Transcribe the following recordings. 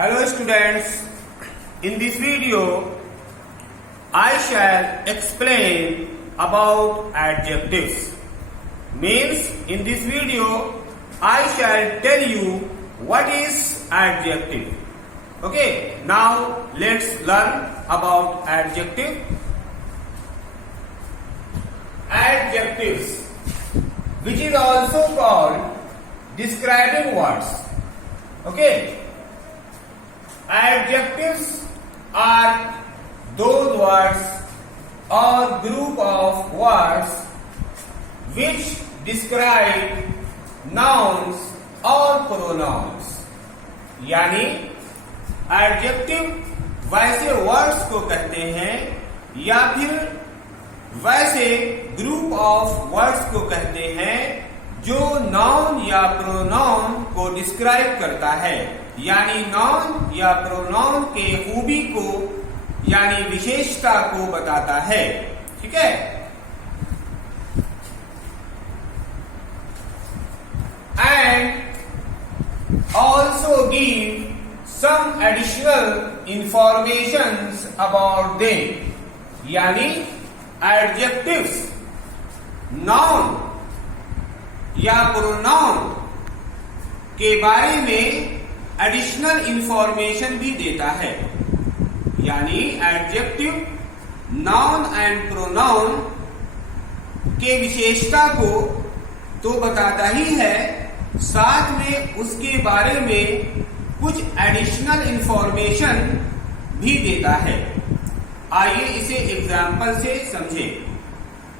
Hello students, in this video I shall explain about adjectives. Means in this video I shall tell you what is adjective. Okay, now let's learn about adjective. Adjectives, which is also called describing words. Okay. Adjectives are those words or group of words which describe nouns or pronouns. यानी adjective वैसे words को कहते हैं या फिर वैसे group of words को कहते हैं जो नाउन या प्रोनाउन को डिस्क्राइब करता है, यानी नाउन या प्रोनाउन के खूबी को यानी विशेषता को बताता है। ठीक है। And also give some additional informations about them, यानी एडजेक्टिव्स नाउन या प्रोनाउन के बारे में एडिशनल इंफॉर्मेशन भी देता है। यानी एडजेक्टिव नाउन एंड प्रोनाउन के विशेषता को तो बताता ही है, साथ में उसके बारे में कुछ एडिशनल इंफॉर्मेशन भी देता है। आइए इसे एग्जाम्पल से समझें।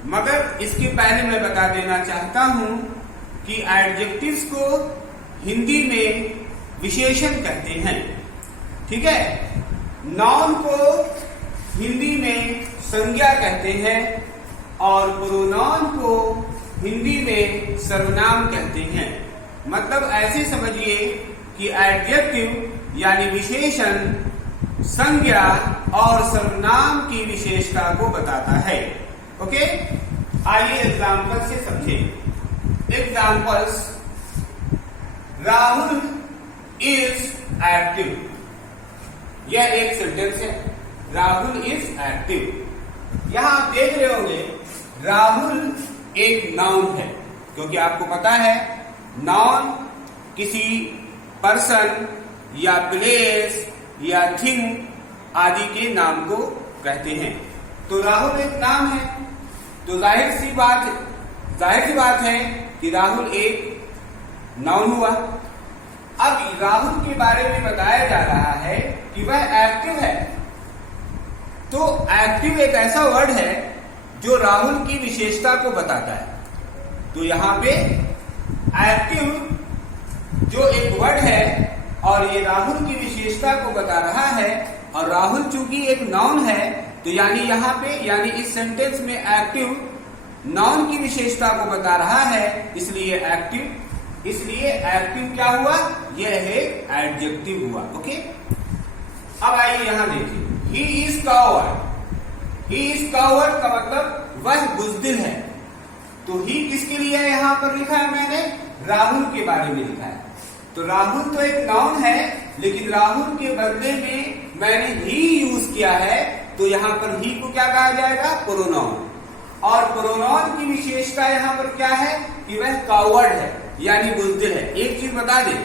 मगर इसके पहले मैं बता देना चाहता हूं कि एडजेक्टिव्स को हिंदी में विशेषण कहते हैं। ठीक है। नाउन को हिंदी में संज्ञा कहते हैं और प्रोनाउन को हिंदी में सर्वनाम कहते हैं। मतलब ऐसे समझिए कि एडजेक्टिव यानी विशेषण संज्ञा और सर्वनाम की विशेषता को बताता है। ओके, आइए एग्जाम्पल से समझें। Examples, Rahul is active. यह एक सेंटेंस है, राहुल इज एक्टिव। यहां आप देख रहे होंगे राहुल एक नाउन है, क्योंकि आपको पता है नाउन किसी पर्सन या प्लेस या थिंग आदि के नाम को कहते हैं। तो राहुल एक नाम है, तो जाहिर सी बात है कि राहुल एक नाउन हुआ। अब राहुल के बारे में बताया जा रहा है कि वह एक्टिव है। तो एक्टिव एक ऐसा वर्ड है जो राहुल की विशेषता को बताता है। तो यहाँ पे एक्टिव जो एक वर्ड है और ये राहुल की विशेषता को बता रहा है, और राहुल चूंकि एक नाउन है तो यानी यहाँ पे यानी इस सेंटेंस में एक्टिव नाउन की विशेषता को बता रहा है, इसलिए एक्टिव क्या हुआ, यह है एडजेक्टिव हुआ। ओके, अब आइए यहां देखिए, he is coward. He is coward का मतलब वह बुज़दिल है। तो ही किसके लिए है यहां पर लिखा है मैंने, राहुल के बारे में लिखा है। तो राहुल तो एक नाउन है, लेकिन राहुल के बदले में मैंने ही यूज किया है, तो यहां पर ही को क्या कहा जाएगा, प्रोनाउन। और प्रोनाउन की विशेषता यहां पर क्या है कि वह कावर्ड है यानी बुज़दिल है। एक चीज बता दें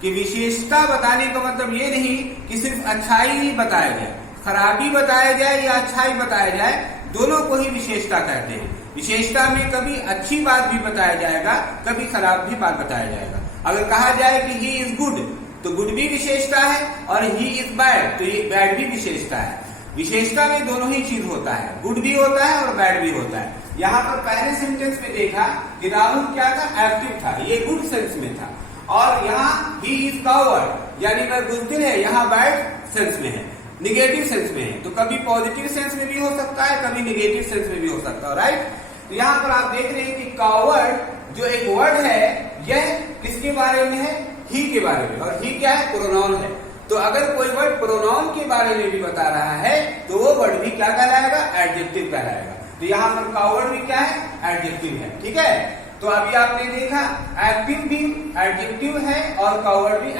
कि विशेषता बताने का मतलब ये नहीं कि सिर्फ अच्छाई ही बताया जाए, खराबी बताया जाए या अच्छाई बताया जाए, दोनों को ही विशेषता कहते हैं। विशेषता में कभी अच्छी बात भी बताया जाएगा, कभी खराब भी बात बताया जाएगा। अगर कहा जाए कि ही इज गुड, तो गुड भी विशेषता है, और ही इज बैड, तो ये बैड भी विशेषता है। विशेषता में दोनों ही चीज होता है, गुड भी होता है और बैड भी होता है। यहाँ पर पहले सेंटेंस में देखा कि राहुल क्या था, एक्टिव था, ये गुड सेंस में था। और यहाँ ही इज कावर्ड यानी वह बुज़दिल है, यहाँ बैड सेंस में है, निगेटिव सेंस में है। तो कभी पॉजिटिव सेंस में भी हो सकता है, कभी निगेटिव सेंस में भी हो सकता है। राइट। तो यहाँ पर आप देख रहे हैं कि कावर्ड जो एक वर्ड है, यह किसके बारे में है, ही के बारे में, और ही क्या है, प्रोनाउन है। तो अगर कोई वर्ड प्रोनाउन के बारे में भी बता रहा है तो वो वर्ड भी क्या कहलाएगा, एडजेक्टिव कहलाएगा। तो यहाँ पर कावर्ड भी क्या है, एडजेक्टिव है। ठीक है। तो अभी आपने देखा एक्टिव भी एडजेक्टिव है और कावर्ड भी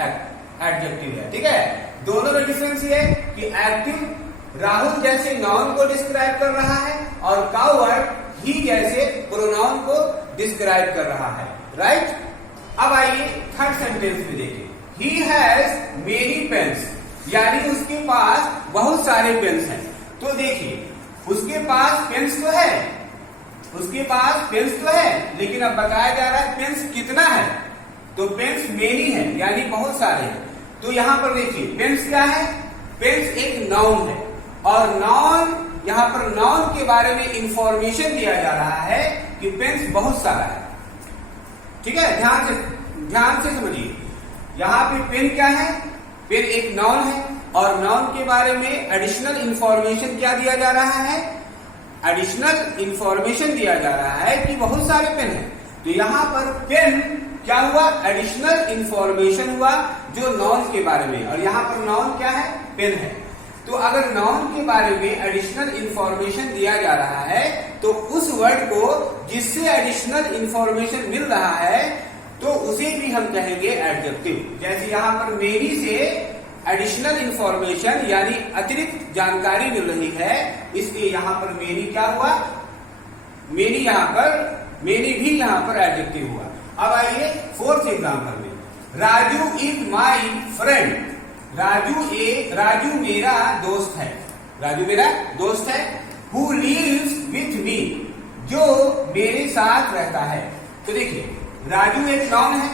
एडजेक्टिव है, ठीक है। दोनों में डिफरेंस ये है कि एक्टिव राहुल जैसे नाउन को डिस्क्राइब कर रहा है और काउवर्ड ही जैसे प्रोनाउन को डिस्क्राइब कर रहा है, राइट। अब आइए थर्ड सेंटेंस में देखिए, ही हैज मेनी पेन्स, यानी उसके पास बहुत सारे पेन्स हैं। तो देखिए उसके पास पेन्स तो है, उसके पास पेन्स तो है, लेकिन अब बताया जा रहा है पेन्स कितना है, तो पेन्स मेनी है यानी बहुत सारे हैं। तो यहां पर देखिए पेन्स क्या है, पेन्स एक नाउन है और नाउन, यहां पर नाउन के बारे में इंफॉर्मेशन दिया जा रहा है कि पेन्स बहुत सारा है, ठीक है। ध्यान से समझिए, यहां पे पेन क्या है, पेन एक नाउन है और नाउन के बारे में एडिशनल इंफॉर्मेशन क्या दिया जा रहा है, एडिशनल इंफॉर्मेशन दिया जा रहा है कि बहुत सारे पेन है। तो यहां पर पेन क्या हुआ, एडिशनल इंफॉर्मेशन हुआ जो नाउन के बारे में, और यहां पर नाउन क्या है, पेन है। तो अगर नाउन के बारे में एडिशनल इंफॉर्मेशन दिया जा रहा है तो उस वर्ड को जिससे एडिशनल इंफॉर्मेशन मिल रहा है तो उसे भी हम कहेंगे एडजेक्टिव। जैसे यहां पर मेनी से एडिशनल इंफॉर्मेशन यानी अतिरिक्त जानकारी मिल रही है, इसलिए यहां पर मेनी क्या हुआ, मेनी भी यहां पर एडजेक्टिव हुआ। अब आइए फोर्थ एग्जांपल में, Raju is my friend, Raju मेरा दोस्त है, राजू मेरा दोस्त है। हु लिव्स विथ मी, जो मेरे साथ रहता है। तो देखिए राजू एक नाउन है,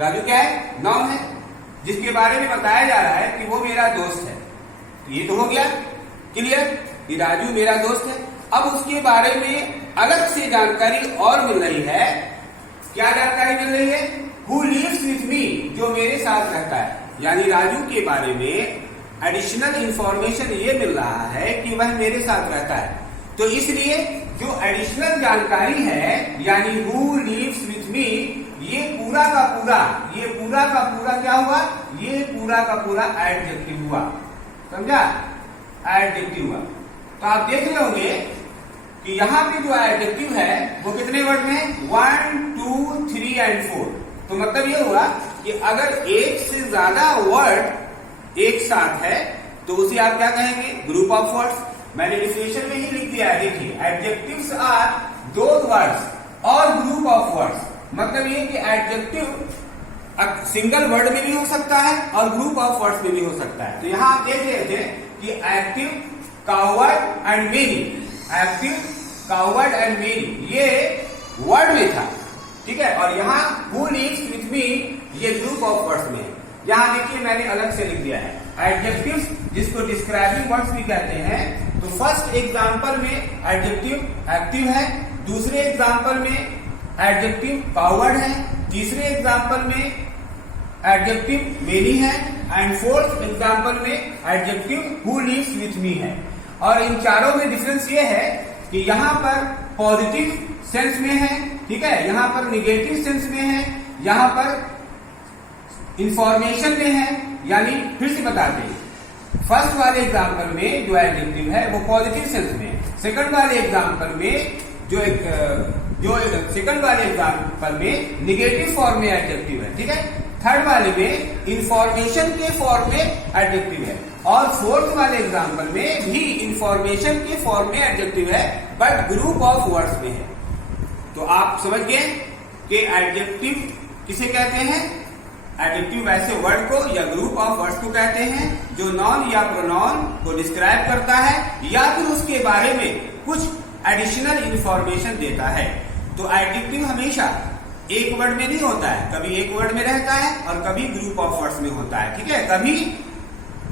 राजू क्या है, नाउन है जिसके बारे में बताया जा रहा है कि वो मेरा दोस्त है। तो ये तो हो गया क्लियर कि राजू मेरा दोस्त है। अब उसके बारे में अलग से जानकारी और मिल रही है, क्या जानकारी मिल रही है, हु लिव्स विथ मी, जो मेरे साथ रहता है, यानी राजू के बारे में एडिशनल इंफॉर्मेशन ये मिल रहा है कि वह मेरे साथ रहता है। तो इसलिए जो एडिशनल जानकारी है यानी हु लिव्स विथ मी, ये पूरा का पूरा क्या हुआ, ये पूरा का पूरा एडजेक्टिव हुआ, समझा, एडजेक्टिव हुआ। तो आप देख रहे होंगे कि यहाँ पे जो एडजेक्टिव है वो कितने वर्ड में, 1, 2, 3 और 4। तो मतलब ये हुआ कि अगर एक से ज्यादा वर्ड एक साथ है तो उसे आप क्या कहेंगे, ग्रुप ऑफ वर्ड्स। मैंने डिफिनेशन में ही लिख दिया है, देखिए एडजेक्टिव्स आर दोज वर्ड्स और ग्रुप ऑफ वर्ड्स। मतलब ये कि एडजेक्टिव सिंगल वर्ड में भी हो सकता है और ग्रुप ऑफ वर्ड्स में भी हो सकता है। तो यहां आप देख रहे थे कि active, coward and many, active, coward and many ये वर्ड में था, ठीक है। और यहाँ हु लिव्स विथ मी ये ग्रुप ऑफ वर्ड्स में है। यहाँ देखिए मैंने अलग से लिख दिया है एडजेक्टिव्स, जिसको डिस्क्राइबिंग वर्ड्स भी कहते हैं। तो फर्स्ट एग्जांपल में एडजेक्टिव एक्टिव है, दूसरे एग्जांपल में एडजेक्टिव काउवर्ड है, तीसरे एग्जांपल में एडजेक्टिव मेनी है एंड फोर्थ एग्जांपल में adjective who lives with me है। और इन चारों में डिफरेंस ये है कि यहाँ पर पॉजिटिव सेंस में है, ठीक है, यहाँ पर निगेटिव सेंस में है, यहाँ पर इंफॉर्मेशन में है। यानी फिर से बताते हैं, फर्स्ट वाले एग्जांपल में जो एडजेक्टिव है वो पॉजिटिव सेंस में है, सेकंड वाले एग्जांपल में सेकंड वाले एग्जांपल में निगेटिव फॉर्म में एडजेक्टिव है, ठीक है। थर्ड वाले में इंफॉर्मेशन के फॉर्म में एडजेक्टिव है और फोर्थ वाले एग्जांपल में भी इंफॉर्मेशन के फॉर्म में एडजेक्टिव है बट ग्रुप ऑफ वर्ड्स में है। तो आप समझ गए कि एडजेक्टिव किसे कहते हैं, एडजेक्टिव वैसे वर्ड को या ग्रुप ऑफ वर्ड्स को कहते हैं जो नाउन या प्रोनाउन को डिस्क्राइब करता है या फिर उसके बारे में कुछ एडिशनल इंफॉर्मेशन देता है। तो एडजेक्टिव हमेशा एक वर्ड में नहीं होता है, कभी एक वर्ड में रहता है और कभी ग्रुप ऑफ वर्ड्स में होता है, ठीक है। कभी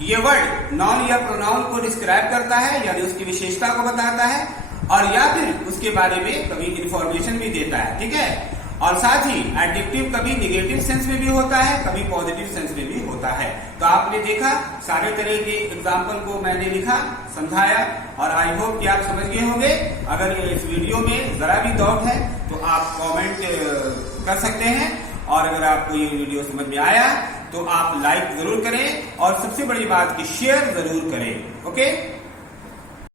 ये वर्ड नाउन या प्रोनाउन को डिस्क्राइब करता है यानी उसकी विशेषता को बताता है और या फिर उसके बारे में कभी इंफॉर्मेशन भी देता है, ठीक है। और साथ ही एडजेक्टिव कभी निगेटिव सेंस में भी होता है, कभी पॉजिटिव सेंस में भी होता है। तो आपने देखा सारे तरह के एग्जाम्पल को मैंने लिखा, समझाया और आई होप कि आप समझ गए होंगे। अगर इस वीडियो में जरा भी डाउट है तो आप कमेंट कर सकते हैं और अगर आपको ये वीडियो समझ में आया तो आप लाइक जरूर करें और सबसे बड़ी बात कि शेयर जरूर करें। ओके।